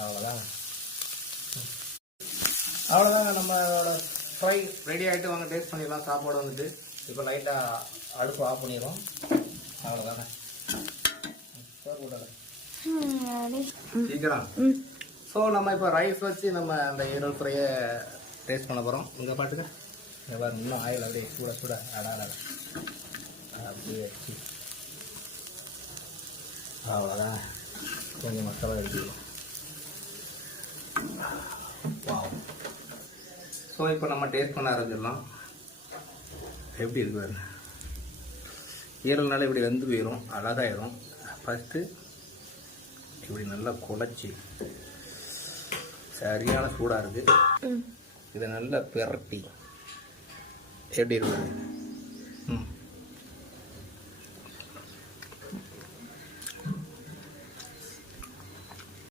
அவ்வளோதாங்க. அவ்வளோதாங்க, நம்மளோட ஃப்ரை ரெடி ஆகிட்டு வாங்க டேஸ்ட் பண்ணிடலாம். சாப்பாடு வந்துட்டு இப்போ லைட்டாக அடுப்பு ஆஃப் பண்ணிடுவோம். அவ்வளோதாங்க. சீக்கிரம். ஸோ நம்ம இப்போ ரைஸ் வச்சு நம்ம அந்த ஈரல் ஃப்ரையை டேஸ்ட் பண்ண போகிறோம். இங்கே பாட்டுங்க, இங்கே பாருங்க, இன்னும் ஆயில் அப்படியே சூட சூட அடாத அப்படியே வச்சு அவ்வளோதான். கொஞ்சம் மசாலா எடுத்துக்கலாம். வாவ். ஸோ இப்போ நம்ம டேஸ்ட் பண்ண ஆரம்பிச்சிடலாம். எப்படி இருக்கு பாருங்க. ஈரல்னால இப்படி வெந்து போயிடும், அழகாயிரும். ஃபஸ்ட்டு இப்படி நல்லா குழச்சி, சரியான சூடாக இருக்குது, இதை நல்லா பிரட்டி எப்படி இருக்குது